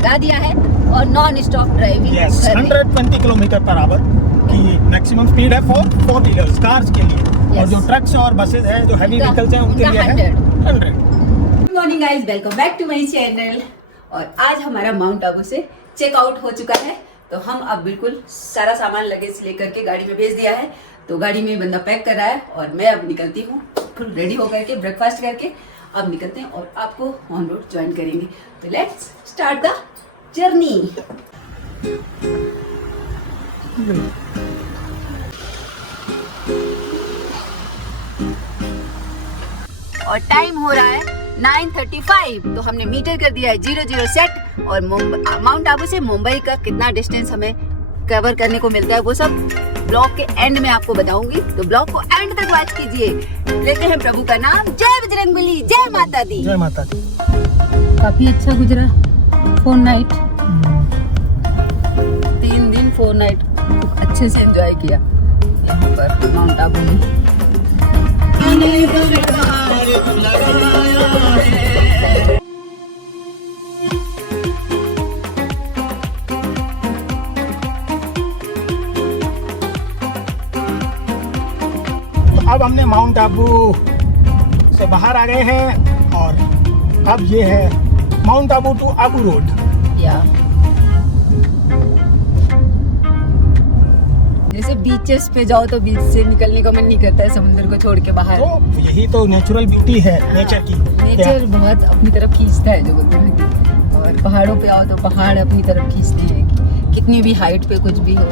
लगा दिया है और non stop driving. 120 kilometre per hour की मैक्सिमम स्पीड है फॉर 4 व्हीलर्स कार्स के लिए। और जो ट्रक्स और बसेस हैं, जो हैवी व्हीकल्स हैं, उनके लिए है 100। Good morning guys, welcome back to my channel. और आज हमारा माउंट आबू से चेकआउट हो चुका है, तो हम अब बिल्कुल सारा सामान लगेज लेकर के गाड़ी में भेज दिया है। तो गाड़ी में बंदा पैक कर रहा है और मैं अब निकलती हूँ फुल रेडी होकर के, ब्रेकफास्ट करके अब निकलते हैं और आपको ऑन रोड ज्वाइन करेंगे। तो लेट्स स्टार्ट द जर्नी। और टाइम हो रहा है 9:35। तो हमने मीटर कर दिया है 00 सेट। और माउंट आबू से मुंबई का कितना डिस्टेंस हमें कवर करने को मिलता है वो सब ब्लॉग के एंड में आपको बताऊंगी। तो ब्लॉग को एंड तक वॉच कीजिए। लेते हैं प्रभु का नाम। जय बजरंगबली, जय माता दी। जय माता दी। काफी अच्छा गुजरा 4 नाइट, 3 दिन 4 नाइट अच्छे से एंजॉय किया यहाँ पर माउंट आबू में। अब हमने माउंट आबू से बाहर आ गए हैं और अब ये है Mount Abu to Abu Road. जैसे बीचेस पे जाओ तो बीच से निकलने का मन नहीं करता है, समुद्र को छोड़ के बाहर। तो यही तो नेचुरल ब्यूटी है नेचर की। नेचर बहुत अपनी तरफ खींचता है जो बोलते हैं। और पहाड़ों पे आओ तो पहाड़ अपनी तरफ खींचते हैं। कितनी भी हाइट पे कुछ भी हो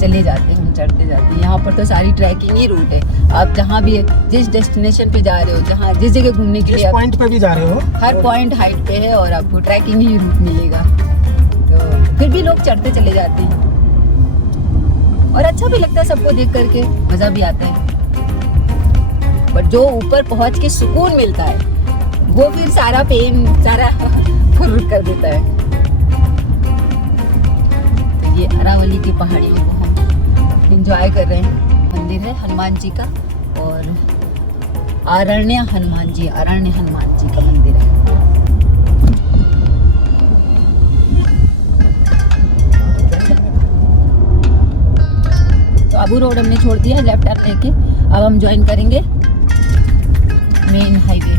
चले जाते हैं, चढ़ते जाते हैं। यहाँ पर तो सारी ट्रैकिंग ही रूट है। आप जहाँ भी जिस डेस्टिनेशन पे जा रहे हो, जहाँ जिस जगह घूमने के लिए पॉइंट पे भी जा रहे हो, हर पॉइंट हाइट पे है और आपको ट्रैकिंग ही रूट मिलेगा। तो फिर भी लोग चढ़ते चले जाते हैं और अच्छा भी लगता है, सबको देख करके मजा भी आता है। पर जो ऊपर पहुंच के सुकून मिलता है वो फिर सारा पेन सारा फुर कर देता है। तो ये अरावली की पहाड़ियों को हम एंजॉय कर रहे हैं। मंदिर है हनुमान जी का और अरण्य हनुमान जी का मंदिर है। तो आबू रोड हमने छोड़ दिया लेफ्ट टर्न लेके। अब हम ज्वाइन करेंगे मेन हाईवे।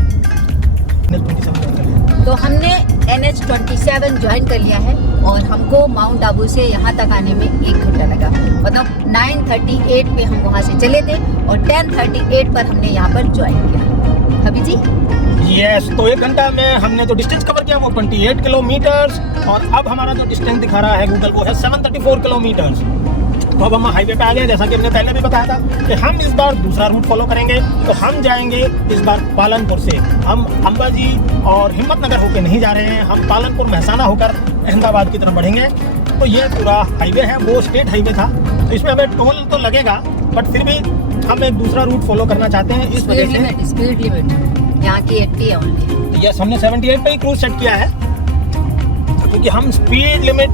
तो हमने NH27 ज्वाइन कर लिया है और हमको माउंट आबू से यहाँ तक आने में 1 घंटा लगा। मतलब 9:38 पे हम वहाँ से चले थे और 10:38 पर हमने यहाँ पर ज्वाइन किया। हबी जी यस, तो 1 घंटा में हमने जो डिस्टेंस कवर किया वो 28 किलोमीटर्स और अब हमारा जो डिस्टेंस दिखा रहा है गूगल वो है 734 किलोमीटर्स। तो अब हम हाईवे पे आ गए। जैसा कि हमने पहले भी बताया था कि हम इस बार दूसरा रूट फॉलो करेंगे। तो हम जाएंगे इस बार पालनपुर से। हम अंबाजी और हिम्मतनगर होकर नहीं जा रहे हैं, हम पालनपुर महसाना होकर अहमदाबाद की तरफ बढ़ेंगे। तो ये पूरा हाईवे है, वो स्टेट हाईवे था, तो इसमें हमें टोल तो लगेगा, बट फिर भी हम एक दूसरा रूट फॉलो करना चाहते हैं। इस वजह से स्पीड लिमिट यहाँ की 80 है ओनली। यस, हमने 78 पे ही क्रूज सेट किया है, क्योंकि हम स्पीड लिमिट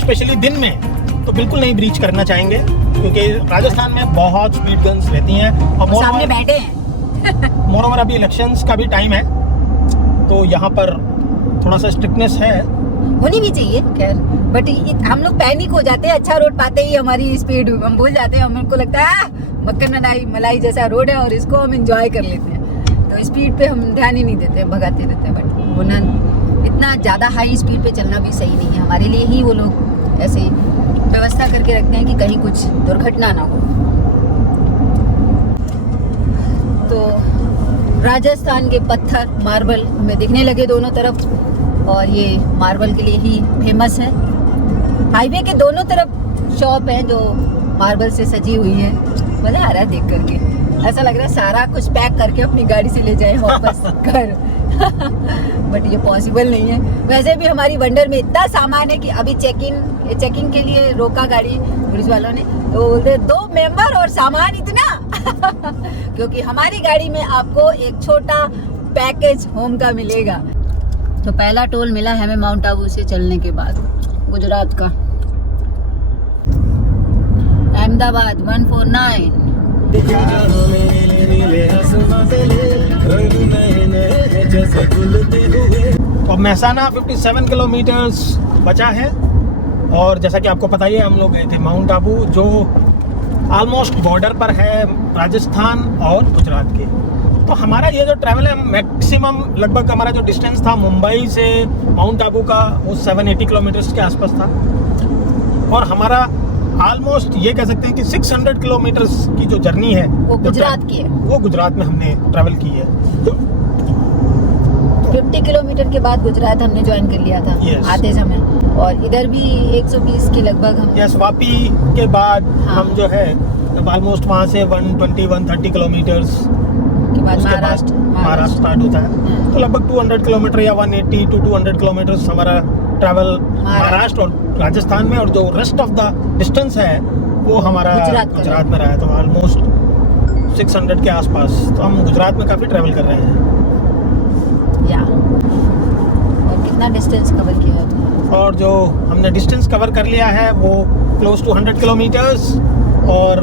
स्पेशली दिन में तो बिल्कुल नहीं ब्रीच करना चाहेंगे, क्योंकि राजस्थान में बहुत स्पीड गन्स रहती हैं और सामने बैठे हैं। मोरोवर अभी इलेक्शंस का भी टाइम है, तो यहाँ पर थोड़ा सा स्ट्रिक्टनेस है, होनी भी चाहिए खैर। बट हम लोग पैनिक हो जाते हैं, अच्छा रोड पाते ही हमारी स्पीड हम भूल जाते हैं। हमको लगता है मक्खन मलाई जैसा रोड है और इसको हम एंजॉय कर लेते हैं, तो स्पीड पे हम ध्यान ही नहीं देते, भगाते रहते हैं। बट होना इतना ज़्यादा हाई स्पीड पे चलना भी सही नहीं है। हमारे लिए ही वो लोग ऐसे व्यवस्था करके रखते हैं कि कहीं कुछ दुर्घटना ना हो। तो राजस्थान के पत्थर मार्बल हमें दिखने लगे दोनों तरफ और ये मार्बल के लिए ही फेमस है। हाईवे के दोनों तरफ शॉप है जो मार्बल से सजी हुई है। मजा आ रहा है देख करके, ऐसा लग रहा है सारा कुछ पैक करके अपनी गाड़ी से ले जाए वापस घर। बट ये पॉसिबल नहीं है। वैसे भी हमारी वंडर में इतना सामान है कि अभी चेकिंग के लिए रोका गाड़ी पुलिस वालों ने, तो बोलते 2 मेंबर और सामान इतना। क्योंकि हमारी गाड़ी में आपको एक छोटा पैकेज होम का मिलेगा। तो पहला टोल मिला है हमें माउंट आबू से चलने के बाद, गुजरात का अहमदाबाद 149। और महसाना 57 किलोमीटर्स बचा है। और जैसा कि आपको पता ही है, हम लोग गए थे माउंट आबू, जो ऑलमोस्ट बॉर्डर पर है राजस्थान और गुजरात के। तो हमारा ये जो ट्रैवल है, मैक्सिमम लगभग हमारा जो डिस्टेंस था मुंबई से माउंट आबू का, वो 780 किलोमीटर्स के आसपास था। और हमारा ऑलमोस्ट ये कह सकते हैं कि 600 किलोमीटर्स की जो जर्नी है वो गुजरात की है। वो गुजरात में हमने ट्रैवल की है। 50 किलोमीटर के बाद गुजरात हमने ज्वाइन कर लिया था। Yes. आते समय। और इधर भी 120 के लगभग हम यस, वापी के बाद हाँ। हम जो है ऑलमोस्ट वहाँ से 120-130 किलोमीटर्स के बाद उसके महाराष्ट्र स्टार्ट होता है। हाँ। तो लगभग 200 किलोमीटर या 180 to 200 किलोमीटर्स हमारा ट्रैवल महाराष्ट्र और राजस्थान में, और जो रेस्ट ऑफ द डिस्टेंस है वो हमारा गुजरात में रहा है। तो ऑलमोस्ट 600 के आसपास। तो हम गुजरात में काफ़ी ट्रैवल कर रहे हैं। या और कितना डिस्टेंस कवर किया आपने? और जो हमने डिस्टेंस कवर कर लिया है वो क्लोज टू 100 किलोमीटर्स, और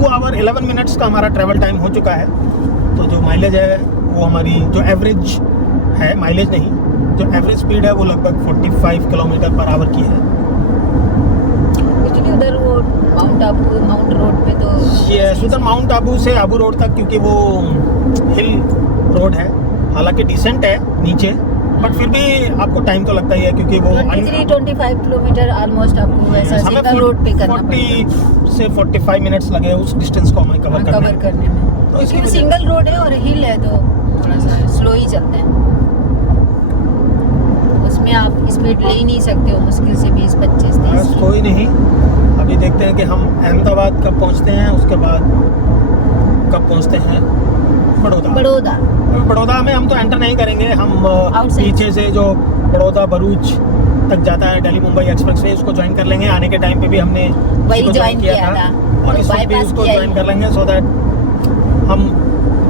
2 आवर 11 मिनट्स का हमारा ट्रैवल टाइम हो चुका है। तो जो माइलेज है वो हमारी जो एवरेज है, माइलेज नहीं, जो एवरेज स्पीड है वो लगभग 45 किलोमीटर पर आवर की है। एक्चुअली उधर वो माउंट रोड पे तो ये उधर माउंट आबू से आबू रोड तक, क्योंकि वो हिल रोड है, हालांकि डिसेंट है नीचे, बट फिर भी आपको टाइम तो लगता ही है, क्योंकि वो 25 किलोमीटर ऑलमोस्ट आपको ऐसा हमें सिंगल रोड पे करना 40 से 45 मिनट्स लगे उस डिस्टेंस को हमें कवर करने में। तो इसकी क्योंकि वजह- सिंगल रोड है और हिल है, तो थोड़ा सा स्लो ही चलते हैं। उसमें आप स्पीड ले ही नहीं सकते हो, मुश्किल से 20-25 बस 30। कोई नहीं, अभी देखते हैं कि हम अहमदाबाद कब पहुंचते हैं, उसके बाद कब पहुंचते हैं बड़ौदा में हम तो एंटर नहीं करेंगे। हम पीछे से जो बड़ौदा भरूच तक जाता है दिल्ली मुंबई एक्सप्रेसवे, उसको ज्वाइन कर लेंगे। आने के टाइम पे भी हमने वही ज्वाइन किया था और इस वक्त भी उसको ज्वाइन कर लेंगे, सो दैट हम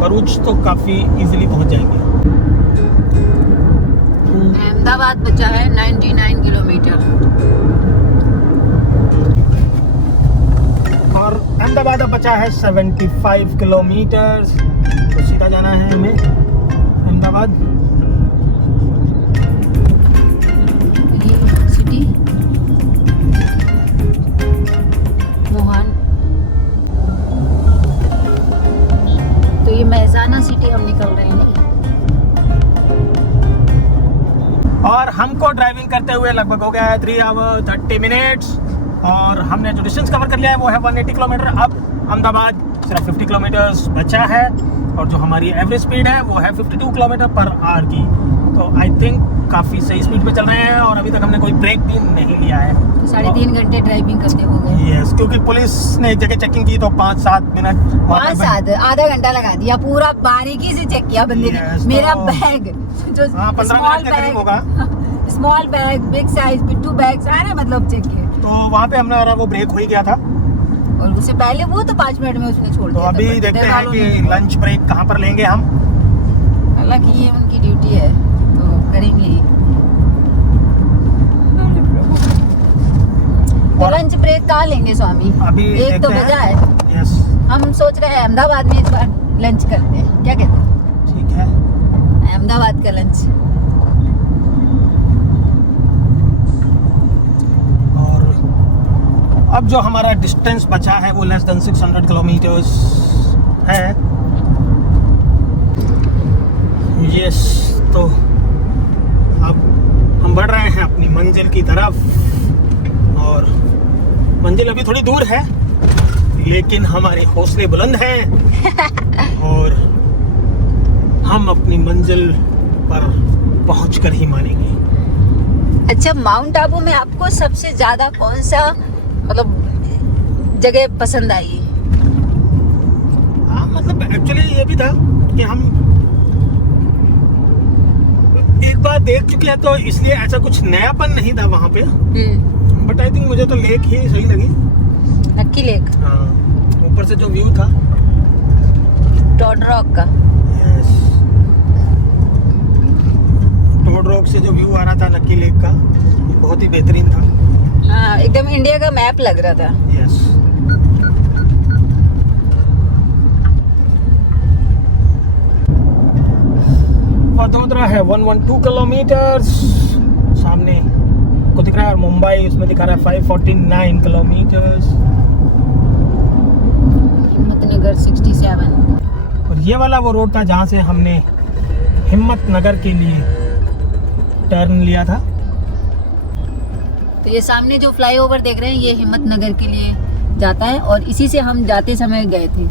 भरूच तो काफ़ी इजीली पहुंच जाएंगे। अहमदाबाद बचा है 99 किलोमीटर। और अहमदाबाद अब बचा है 75 किलोमीटर। तो सीधा जाना है हमें अहमदाबाद। ये सिटी मोहन, तो ये महसाना सिटी हम निकल रहे हैं। और हमको ड्राइविंग करते हुए लगभग हो गया है 3 आवर 30 मिनट्स, और हमने जो डिस्टेंस कवर कर लिया है वो है 180 किलोमीटर। अब अहमदाबाद सिर्फ 50 किलोमीटर्स बचा है, और जो हमारी एवरेज स्पीड है वो है 52 किलोमीटर पर आवर की। तो आई थिंक काफ़ी सही स्पीड पे चल रहे हैं, और अभी तक हमने कोई ब्रेक भी नहीं लिया है। 3.5 घंटे ड्राइविंग करते हो गए। यस, क्योंकि पुलिस ने एक जगह चेकिंग की तो 5-7 मिनट 5-7 आधा घंटा लगा दिया, पूरा बारीकी से चेक किया बंदे ने। Yes, मेरा तो- बैग जो 15 मिनट के करीब होगा। स्मॉल बैग, बिग साइज, पिट्ठू बैग, सारे मतलब चेक किए। तो वहाँ पे हमारा वो ब्रेक हो ही गया था। और उससे पहले वो तो 5 मिनट में उसने छोड़ तो दिया था, अभी but देखते इधर हैं वालों कि ने- लंच ब्रेक कहाँ पर लेंगे हम। हालांकि ये उनकी ड्यूटी है तो करेंगे ही। तो और- लंच ब्रेक कहाँ लेंगे स्वामी? अभी एक तो देखते बजा हैं। है। यस, हम सोच रहे हैं अहमदाबाद में इस बार लंच करते हैं, क्या कहते हैं? ठीक है। अहमदाबाद का लंच। और अब जो हमारा डिस्टेंस बचा है वो लेस देन 600 किलोमीटर्स है। यस, तो अब हम बढ़ रहे हैं अपनी मंजिल की तरफ, और मंजिल अभी थोड़ी दूर है, लेकिन हमारे हौसले बुलंद हैं और हम अपनी मंजिल पर पहुंचकर ही मानेंगे। अच्छा, माउंट आबू में आपको सबसे ज्यादा कौन सा मतलब जगह पसंद आई? हाँ, मतलब एक्चुअली ये भी था कि हम एक बार देख चुके हैं, तो इसलिए ऐसा कुछ नयापन नहीं था वहाँ पे। बट आई थिंक मुझे तो लेक ही सही लगी। नक्की लेक, हाँ, ऊपर से जो व्यू था टॉड रॉक का। यस, टॉड रॉक से जो व्यू आ रहा था नक्की लेक का, बहुत ही बेहतरीन था। हाँ, एकदम इंडिया का मैप लग रहा था। यस, वडोदरा है 112 किलोमीटर सामने को दिख रहा है, और मुंबई उसमें दिखा रहा है 549 किलोमीटर। हिम्मतनगर 67। और ये वाला वो रोड था जहाँ से हमने हिम्मतनगर के लिए टर्न लिया था। तो ये सामने जो फ्लाईओवर देख रहे हैं ये हिम्मतनगर के लिए जाता है और इसी से हम जाते समय गए थे।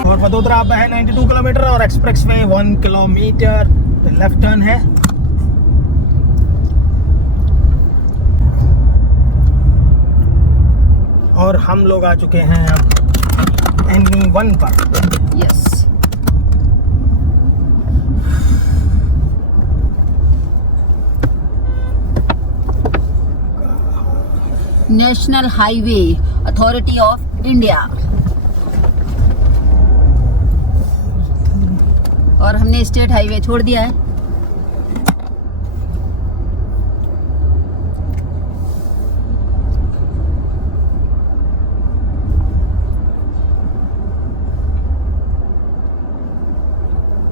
और वडोदरा अब है 92 किलोमीटर और express way 1 kilometre left turn है। और हम लोग आ चुके हैं अब NE1 पर। Yes, national highway authority of India. और हमने स्टेट हाईवे छोड़ दिया है।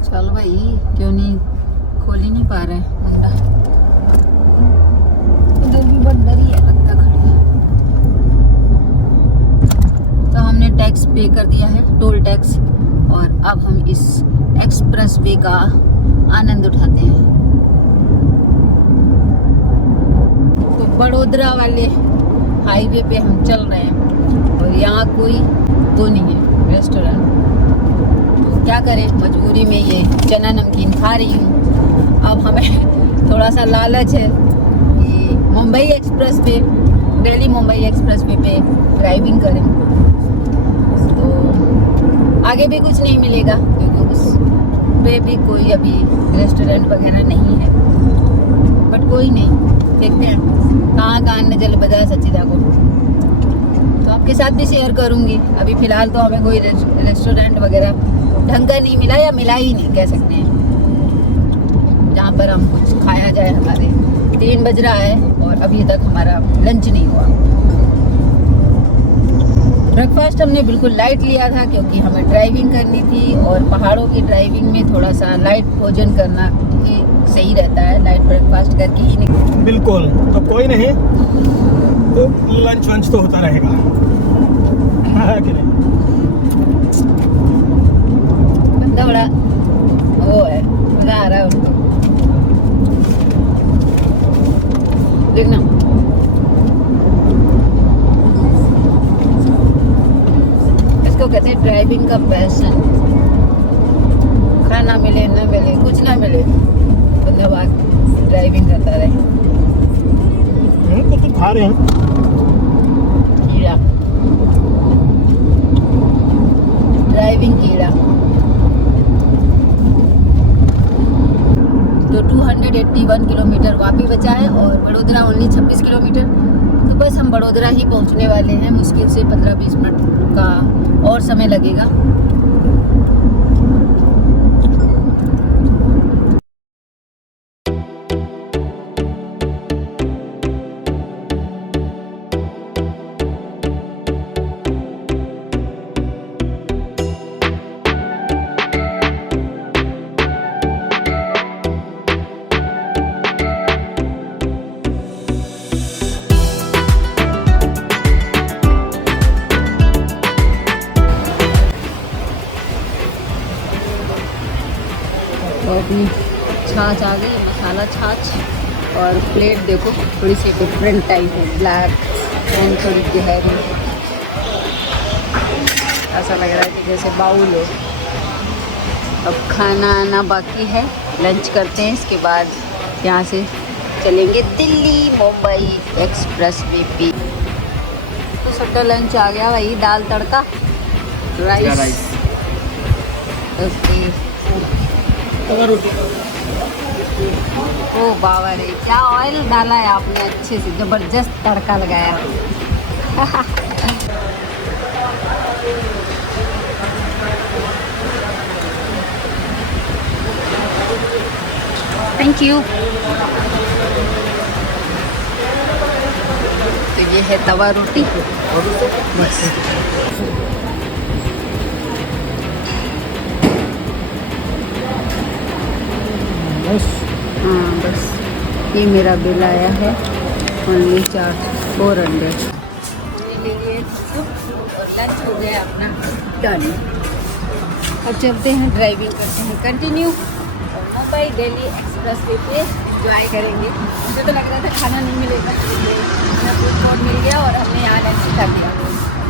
चल भाई, क्यों नहीं खोल ही नहीं पा रहा है मुंडा। इधर भी बहुत डरी है, लगता खड़ी है। तो हमने टैक्स पे कर दिया है, टोल टैक्स, और अब हम इस एक्सप्रेस वे का आनंद उठाते हैं। तो बड़ोदरा वाले हाईवे पे हम चल रहे हैं और यहाँ कोई तो नहीं है रेस्टोरेंट। क्या करें, मजबूरी में ये चना नमकीन खा रही हूँ। अब हमें थोड़ा सा लालच है कि Mumbai express way, Delhi Mumbai express way पे ड्राइविंग करें। तो आगे भी कुछ नहीं मिलेगा क्योंकि उस पे भी कोई अभी रेस्टोरेंट वगैरह नहीं है। बट कोई नहीं, देखते हैं कहाँ नजर बजा सच्चिदा को। तो आपके साथ भी शेयर करूँगी। अभी फ़िलहाल तो हमें कोई रेस्टोरेंट वगैरह ढंग का नहीं मिला, या मिला ही नहीं कह सकते हैं, जहाँ पर हम कुछ खाया जाए। हमारे 3 बज रहा है और अभी तक हमारा लंच नहीं हुआ। ब्रेकफास्ट हमने बिल्कुल लाइट लिया था क्योंकि हमें ड्राइविंग करनी थी और पहाड़ों की ड्राइविंग में थोड़ा सा लाइट भोजन करना ही सही रहता है। लाइट ब्रेकफास्ट करके ही निकल। बिल्कुल, तो कोई नहीं, तो लंच वंच तो होता रहेगा। हाँ कि नहीं? बंदा बड़ा वो है, मजा आ रहा है उनको। देखना इसको कहते हैं ड्राइविंग का पैशन। खाना मिले न मिले, कुछ ना मिले, बंदा बात ड्राइविंग करता रहे। कुछ खा रहे हैं। कीड़ा, ड्राइविंग कीड़ा। तो 281 किलोमीटर वापी बचा है और बड़ोदरा ओनली 26 किलोमीटर। तो बस हम बड़ोदरा ही पहुंचने वाले हैं। मुश्किल से 15-20 मिनट का और समय लगेगा। तो अपनी छाछ आ गई, मसाला छाछ। और प्लेट देखो थोड़ी सी डिफरेंट टाइप है, ब्लैक एंड थोड़ी गहरी। ऐसा लग रहा है कि जैसे बाउल हो। अब खाना आना बाकी है, लंच करते हैं, इसके बाद यहाँ से चलेंगे दिल्ली मुंबई एक्सप्रेस वे पे। तो सबका लंच आ गया भाई, दाल तड़का, राइस, ओके। ओ बाबा रे, क्या ऑयल डाला है आपने, अच्छे से जबरदस्त तड़का लगाया। Thank you. तो ये है तवा रोटी बस। हाँ बस ये मेरा बिल आया है ओनली 400। ये ले लिए और लंच हो गया अपना डन। अब चलते हैं, ड्राइविंग करते हैं कंटिन्यू और मुंबई दिल्ली एक्सप्रेस वे पे एंजॉय करेंगे। मुझे तो लग रहा था खाना नहीं मिलेगा, फूड कोर्ट मिल गया और हमने यहाँ लंच कर लिया।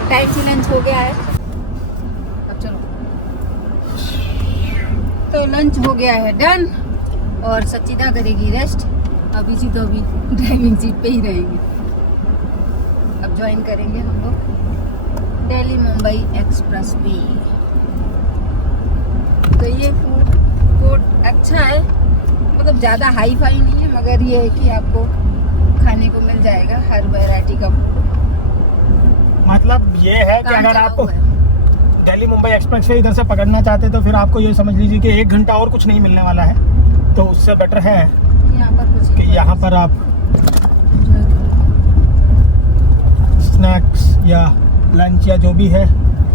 टाइम से लंच हो गया है। अब चलो, तो लंच हो गया है डन और सच्चिदा करेगी रेस्ट। अभी जी तो अभी ड्राइविंग सीट पे ही रहेंगे। अब ज्वाइन करेंगे हम लोग दिल्ली मुंबई एक्सप्रेस वे। तो ये फूड कोर्ट अच्छा है, मतलब ज़्यादा हाई फाई नहीं है, मगर ये है कि आपको खाने को मिल जाएगा हर वैरायटी का। मतलब ये है कि अगर आप दिल्ली मुंबई एक्सप्रेस वे इधर से पकड़ना चाहते तो फिर आपको ये समझ लीजिए कि 1 घंटा और कुछ नहीं मिलने वाला है। तो उससे बेटर है यहाँ पर कुछ कि यहाँ पर आप स्नैक्स या लंच या जो भी है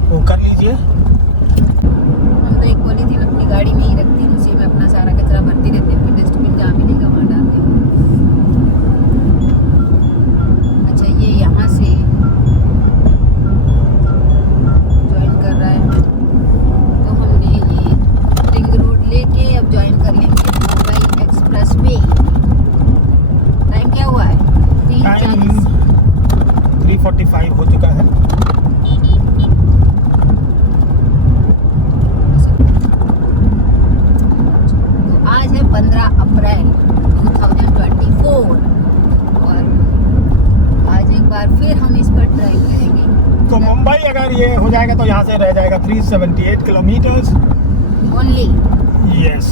वो कर लीजिए। हम तो एक पॉलीथीन अपनी गाड़ी में ही रखती हूँ, उसी में अपना सारा कचरा भरती रहती हूँ, फिर डस्टबिन जहाँ मिलेगा वहाँ डालती हूँ। अच्छा ये यहाँ से ज्वाइन कर रहा है, तो हमने ये रिंग रोड लेके अब ज्वाइन कर लेंगे मुंबई एक्सप्रेस वे। टाइम क्या हुआ है? 3:40। 3:45 हो चुका है। आज है 15 अप्रैल 2024 और आज एक बार फिर हम इस पर ड्राइव करेंगे। तो मुंबई अगर ये हो जाएगा तो यहाँ से रह जाएगा 378 किलोमीटर्स ओनली। यस।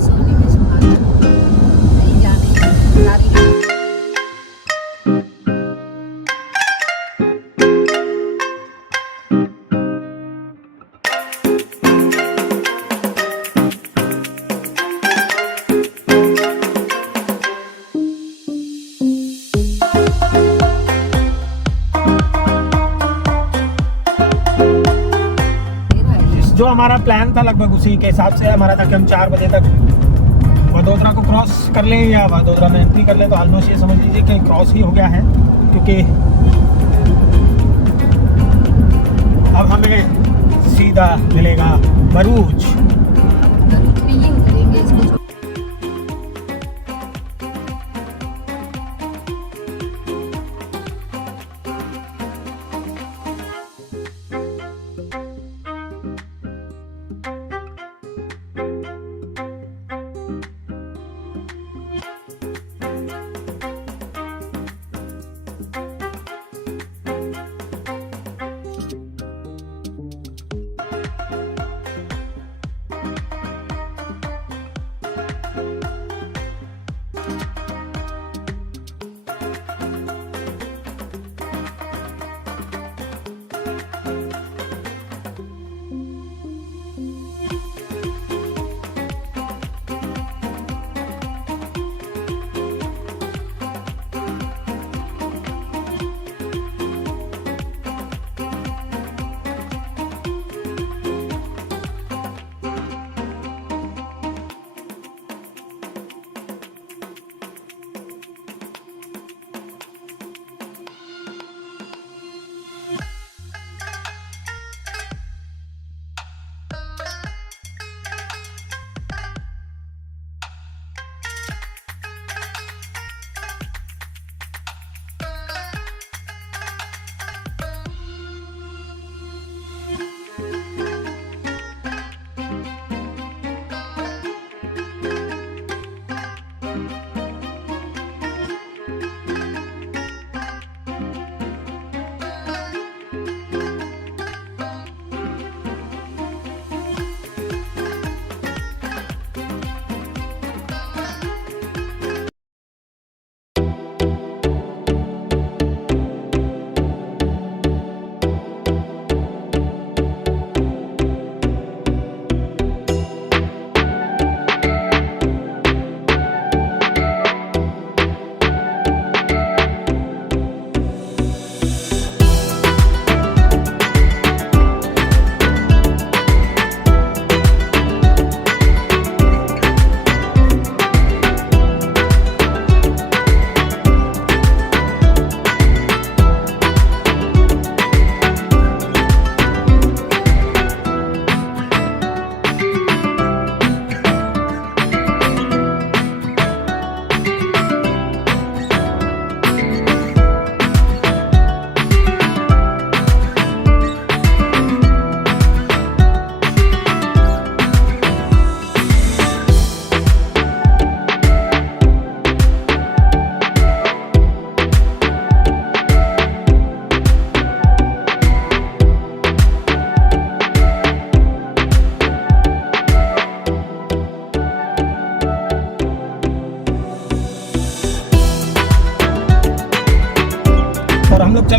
सोनी में सुहाना नहीं जाने सारी जो हमारा प्लान था लगभग उसी के हिसाब से हमारा था कि हम 4 बजे तक वडोदरा को क्रॉस कर लें या वडोदरा में एंट्री कर लें। तो ऑलमोस्ट ये समझ लीजिए कि क्रॉस ही हो गया है, क्योंकि अब हमें सीधा मिलेगा भरूच। भरूच में ही उतरेंगे इसको।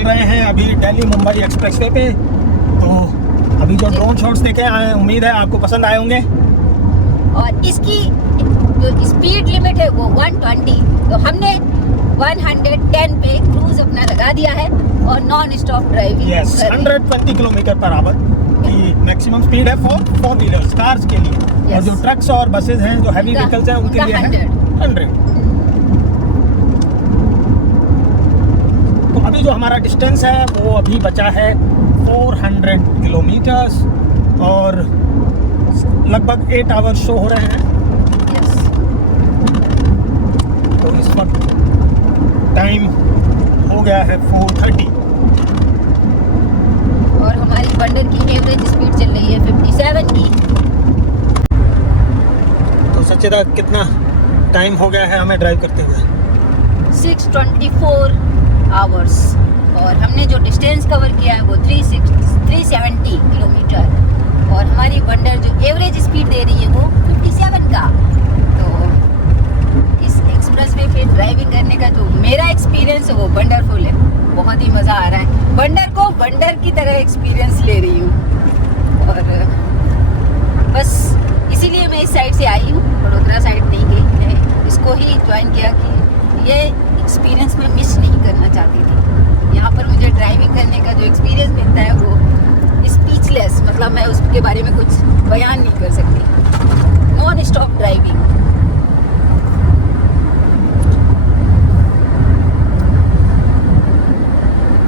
रहे हैं अभी दिल्ली मुंबई एक्सप्रेसवे पे। तो अभी जो ड्रोन शॉट्स देखे आए, उम्मीद है आपको पसंद आए होंगे। और इसकी जो स्पीड लिमिट है वो 120, तो हमने 110 पे क्रूज अपना लगा दिया है और non stop driving. Yes, 120 kilometre per hour की मैक्सिमम स्पीड है फॉर 4 व्हीलर्स कार्स के लिए। और जो ट्रक्स और बसेज हैं, जो हैवी व्हीकल्स हैं, उनके लिए है 100। तो अभी जो हमारा डिस्टेंस है वो अभी बचा है 400 किलोमीटर्स और लगभग 8 आवर्स शो हो रहे हैं। तो इस वक्त टाइम हो गया है 4:30 और हमारी बंडर की एवरेज स्पीड चल रही है 57 की। तो सच्चेदा कितना टाइम हो गया है हमें ड्राइव करते हुए? 624 आवर्स। और हमने जो डिस्टेंस कवर किया है वो 370 किलोमीटर और हमारी बंडर जो एवरेज स्पीड दे रही है वो 57 का। तो इस एक्सप्रेसवे पे ड्राइविंग करने का जो मेरा एक्सपीरियंस है वो वंडरफुल है, बहुत ही मज़ा आ रहा है। बंडर को वंडर की तरह एक्सपीरियंस ले रही हूँ और बस इसीलिए मैं इस साइड से आई हूँ, वडोदरा साइड नहीं गई। मैं इसको ही ज्वाइन किया कि ये एक्सपीरियंस मैं मिस नहीं करना चाहती थी। यहाँ पर मुझे ड्राइविंग करने का जो एक्सपीरियंस मिलता है वो स्पीचलेस, मतलब मैं उसके बारे में कुछ बयान नहीं कर सकती। Non stop driving.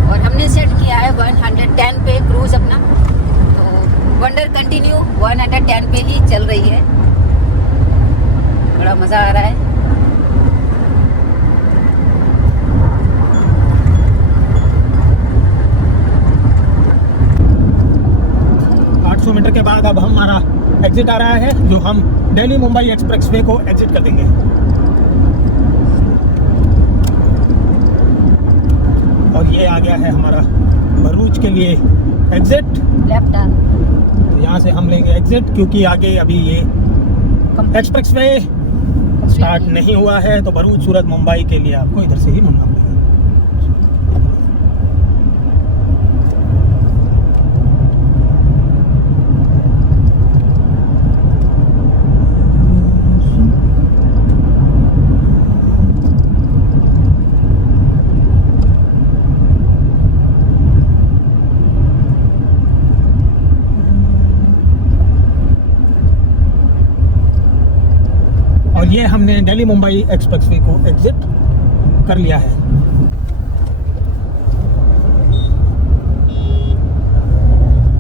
और हमने सेट किया है 110 पे क्रूज अपना, तो वंडर कंटिन्यू 110 पे ही चल रही है। बड़ा मज़ा आ रहा है। मीटर के बाद अब हमारा एग्जिट आ रहा है, जो हम दिल्ली मुंबई एक्सप्रेसवे को एग्जिट कर देंगे। और ये आ गया है हमारा भरूच के लिए एग्जिट, लेफ्ट टर्न। तो यहाँ से हम लेंगे एग्जिट क्योंकि आगे अभी ये एक्सप्रेसवे स्टार्ट नहीं हुआ है। तो भरूच सूरत मुंबई के लिए आपको इधर से ही मुड़ना पड़ेगा। ये हमने दिल्ली मुंबई एक्सप्रेसवे को एग्जिट कर लिया है।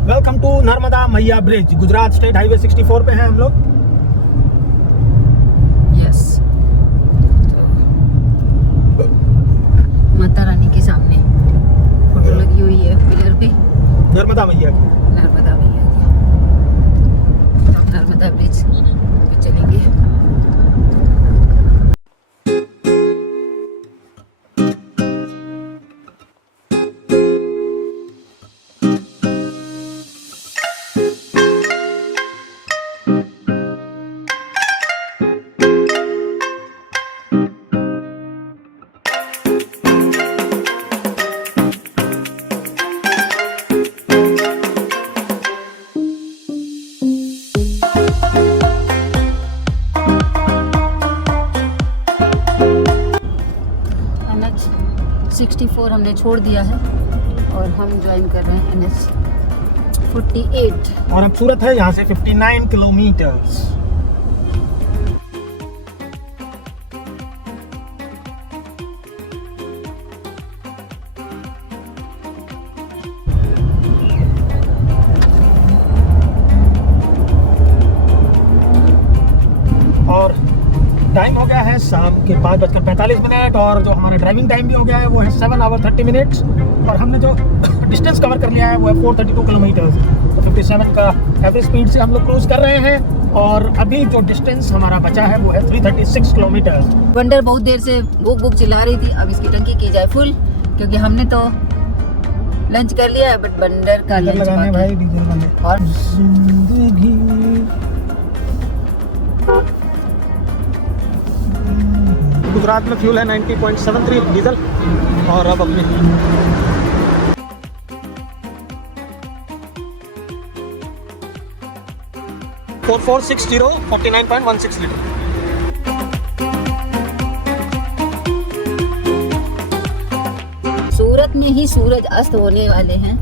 वेलकम टू नर्मदा मैया ब्रिज। गुजरात स्टेट हाईवे 64 पे हैं हम लोग। यस, माता रानी के सामने फोटो लगी हुई है पिलर पे, नर्मदा मैया की। नर्मदा मैया की। हम नर्मदा ब्रिज पे चलेंगे। NH 64 हमने छोड़ दिया है और हम ज्वाइन कर रहे हैं NH 48। और अब सूरत है यहाँ से 59 किलोमीटर्स। और टाइम हो गया है शाम के 5:45 और जो हमारा ड्राइविंग टाइम भी हो गया है वो है 7 आवर 30 मिनट्स। और हमने जो डिस्टेंस कवर कर लिया है वो है 432 किलोमीटर। तो 57 का एवरेज स्पीड से हम लोग क्रूज कर रहे हैं और अभी जो डिस्टेंस हमारा बचा है वो है 336 किलोमीटर। वंडर बहुत देर से बुक चिल्ला रही थी, अब इसकी टंकी की जाए फुल क्योंकि हमने तो लंच कर लिया है, बट वंडर का लंच लगाने भाई डीजल वाले। और जिंदगी गुजरात में फ्यूल है 90.73 डीजल। और अब अपने 4460 49.16 लीटर। सूरत में ही सूरज अस्त होने वाले हैं,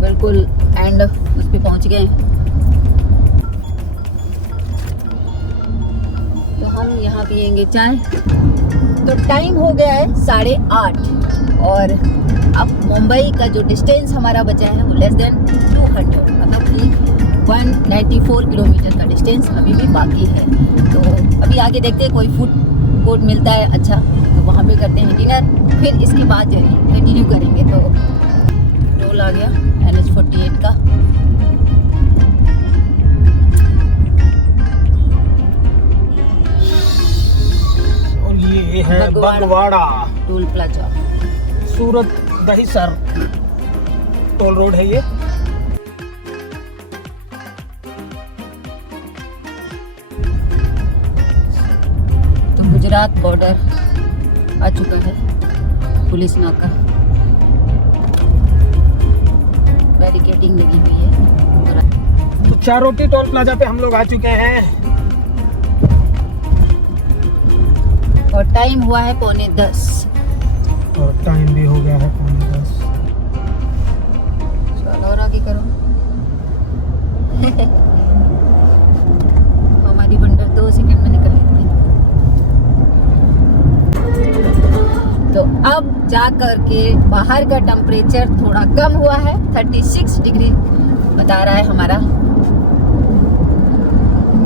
बिल्कुल एंड उस पे पहुंच गए हैं। तो हम यहाँ पियेंगे चाय। तो टाइम हो गया है 8:30 और अब मुंबई का जो डिस्टेंस हमारा बचा है वो लेस देन 200, मतलब कि 194 किलोमीटर का डिस्टेंस अभी भी बाकी है। तो अभी आगे देखते हैं कोई फूड कोर्ट मिलता है अच्छा, तो वहाँ पे करते हैं डिनर, फिर इसके बाद जर्नी कंटिन्यू करेंगे। तो टोल आ गया NH48 का। और ये है बगवाड़ा टोल प्लाजा, सूरत दहीसर टोल रोड है ये। तो गुजरात बॉर्डर आ चुका है, पुलिस नाका, बैरिकेडिंग लगी हुई है। तो चारोटी टोल प्लाजा पे हम लोग आ चुके हैं और टाइम हुआ है 9:45 और टाइम भी हो गया है 9:10। चलो और आगे करो। हमारी बंडर 2 सेकंड में निकल लेती है। तो अब जा कर के बाहर का टेम्परेचर थोड़ा कम हुआ है, 36 डिग्री बता रहा है हमारा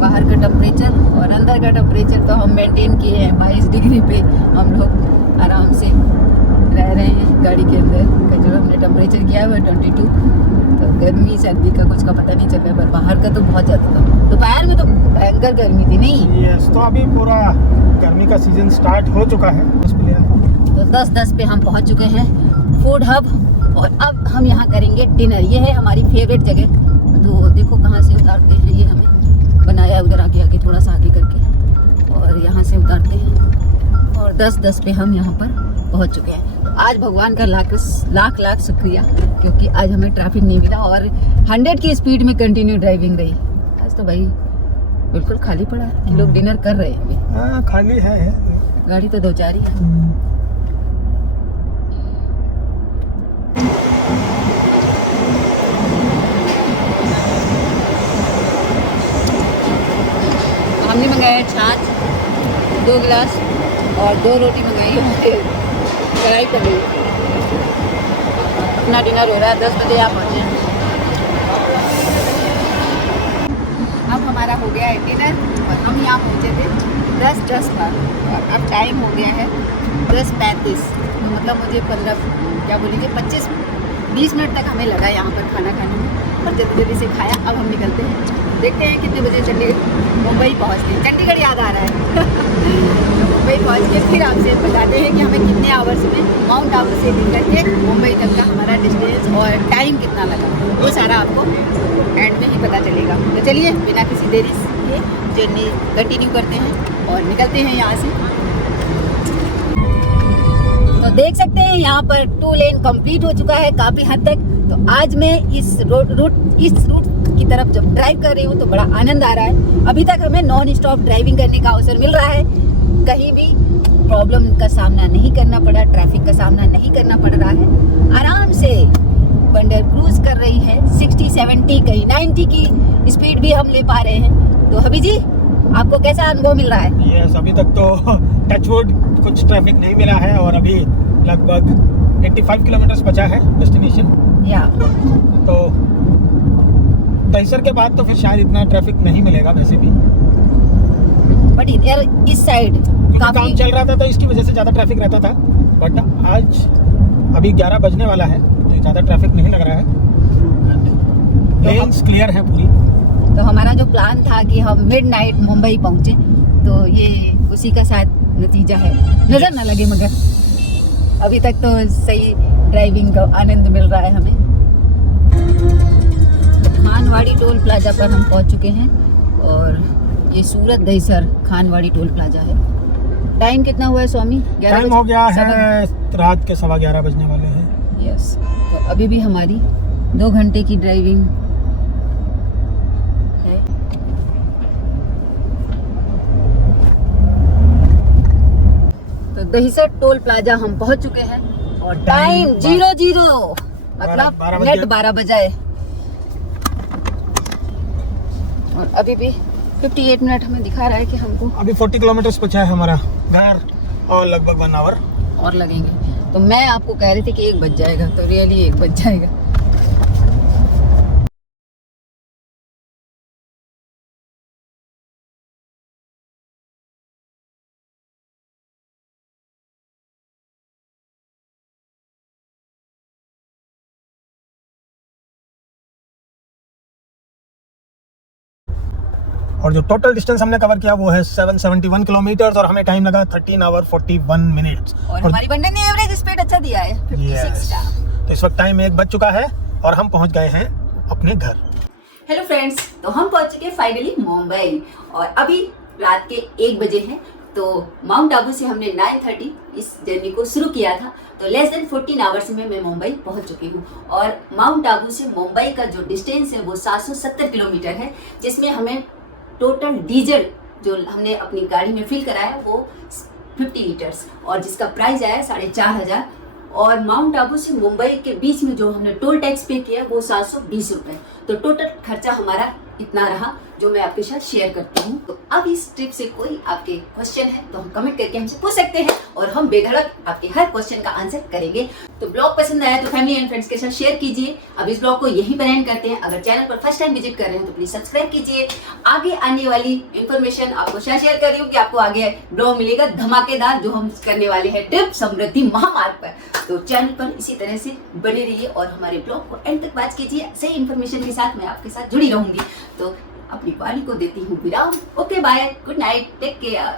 बाहर का टेम्परेचर, और अंदर का टेम्परेचर तो हम मेंटेन किए हैं 22 डिग्री पे। हम लोग आराम से रह रहे हैं गाड़ी के अंदर का जो हमने टेम्परेचर किया हुआ 22। तो गर्मी सर्दी का कुछ का पता नहीं चल रहा है, पर बाहर का तो बहुत ज़्यादा था। दोपहर में तो भयंकर गर्मी थी नहीं। यस, तो अभी पूरा गर्मी का सीजन स्टार्ट हो चुका है इसलिए। तो 10:10 पे हम पहुंच चुके हैं फूड हब, और अब हम यहाँ करेंगे डिनर। ये है हमारी फेवरेट जगह। तो देखो कहाँ से उतारते हैं, ये हमें बनाया उधर आगे आगे थोड़ा सा आगे करके, और यहाँ से उतारते हैं। और 10:10 पे हम यहाँ पर पहुँच चुके हैं। तो आज भगवान का लाख शुक्रिया, क्योंकि आज हमें ट्रैफिक नहीं मिला और 100 की स्पीड में कंटिन्यू ड्राइविंग रही। आज तो भाई बिल्कुल खाली पड़ा है कि लोग डिनर कर रहे हैं। हाँ, खाली है गाड़ी तो 2-4 ही है। हमने मंगाया छाछ, 2 गिलास और 2 रोटी मंगाई है। कढ़ाई कर रही है। अपना डिनर हो रहा है, 10 बजे आप पहुँचे। अब हमारा हो गया है डिनर और हम यहाँ पहुँचे थे 10:10 पर, और अब टाइम हो गया है 10:35। तो मतलब मुझे 20 मिनट तक हमें लगा यहाँ पर खाना खाने में, और जल्दी से खाया। अब हम निकलते हैं, देखते हैं कितने बजे मुंबई पहुँचते हैं। चंडीगढ़ याद आ रहा है। मुंबई पहुँच के फिर आपसे बताते हैं कि हमें कितने आवर्स में माउंट आबू से निकल के मुंबई तक का हमारा डिस्टेंस और टाइम कितना लगा, वो सारा आपको एंड में ही पता चलेगा। तो चलिए बिना किसी देरी के जर्नी कंटिन्यू करते हैं और निकलते हैं यहाँ से। तो देख सकते हैं यहाँ पर 2 लेन कंप्लीट हो चुका है काफ़ी हद तक। तो आज मैं इस रूट की तरफ जब ड्राइव कर रही हूँ तो बड़ा आनंद आ रहा है। अभी तक हमें नॉन स्टॉप ड्राइविंग करने का अवसर मिल रहा है, कहीं भी प्रॉब्लम का सामना नहीं करना पड़ा, ट्रैफिक का सामना नहीं करना पड़ रहा है। आराम से बंडर क्रूज कर रही है, 60, 70, कहीं 90 की स्पीड भी हम ले पा रहे हैं। तो हबी जी, आपको कैसा अनुभव मिल रहा है? यस, अभी तक तो टचवुड कुछ ट्रैफिक नहीं मिला है, और अभी लगभग 85 किलोमीटर बचा है डेस्टिनेशन। या तो दहीसर के बाद तो फिर शायद इतना ट्रैफिक नहीं मिलेगा वैसे भी, बट इधर इस साइड क्योंकि काम चल रहा था तो इसकी वजह से ज़्यादा ट्रैफिक रहता था। बट आज अभी 11 बजने वाला है तो ज़्यादा ट्रैफिक नहीं लग रहा है, लेन्स क्लियर है पूरी। तो हमारा जो प्लान था कि हम मिडनाइट मुंबई पहुंचे, तो ये उसी का शायद नतीजा है। नज़र ना लगे, मगर अभी तक तो सही ड्राइविंग का आनंद मिल रहा है हमें। खानवाड़ी टोल प्लाजा पर हम पहुंच चुके हैं, और ये सूरत दहीसर खानवाड़ी टोल प्लाजा है। टाइम कितना हुआ है स्वामी? टाइम हो गया है रात के 11:15 बजने वाले हैं। यस, तो अभी भी हमारी 2 घंटे की ड्राइविंग है। दहीसर टोल प्लाजा हम पहुंच चुके हैं और टाइम 00 मतलब 12 नेट 12 बजा है और अभी भी 58 मिनट हमें दिखा रहा है कि हमको अभी 40 किलोमीटर बचा है हमारा घर और लगभग 1 आवर और लगेंगे। तो मैं आपको कह रही थी कि 1 बज जाएगा, तो रियली 1 बज जाएगा। और जो टोटल डिस्टेंस हमने कवर किया वो है 771 किलोमीटर और हमें टाइम लगा 13 आवर 41 मिनट्स। और हमारी बंडे ने एवरेज स्पीड अच्छा दिया है 56 का। तो इस वक्त टाइम 1 बज चुका है और हम पहुंच गए हैं अपने घर। हेलो फ्रेंड्स, तो हम पहुंच चुके हैं फाइनली मुंबई और अभी रात के 1 बजे हैं। तो माउंट आबू से हमने 9:30 इस जर्नी को शुरू किया था, तो लेस देन 14 आवर्स में मैं मुंबई पहुंच चुकी हूँ। और माउंट आबू से मुंबई का जो डिस्टेंस है वो 770 किलोमीटर है, जिसमें हमें टोटल डीजल जो हमने अपनी गाड़ी में फिल कराया वो 50 लीटर्स और जिसका प्राइस आया 4,500। और माउंट आबू से मुंबई के बीच में जो हमने टोल टैक्स पे किया वो 720 रुपए। तो टोटल खर्चा हमारा इतना रहा, जो मैं आपके साथ शेयर करती हूँ। तो अब इस ट्रिप से कोई आपके क्वेश्चन है तो हम कमेंट करके हमसे पूछ सकते हैं और हम बेधड़क आपके हर क्वेश्चन का आंसर करेंगे। तो ब्लॉग पसंद आया तो फैमिली एंड फ्रेंड्स के साथ शेयर कीजिए। अब इस ब्लॉग को यहीं पर एंड करते हैं। अगर चैनल पर फर्स्ट टाइम विजिट कर रहे हैं तो प्लीज सब्सक्राइब कीजिए। आगे आने वाली इन्फॉर्मेशन आपको शेयर कर रही हूँ कि आपको आगे ब्लॉग मिलेगा धमाकेदार, जो हम करने वाले हैं ट्रिप समृद्धि महामार्ग पर। तो चैनल पर इसी तरह से बने रहिए और हमारे ब्लॉग को एंड तक वॉच कीजिए। सही इन्फॉर्मेशन के साथ मैं आपके साथ जुड़ी रहूंगी। तो अपनी वाणी को देती हूँ विराम। Okay bye, good night, take care.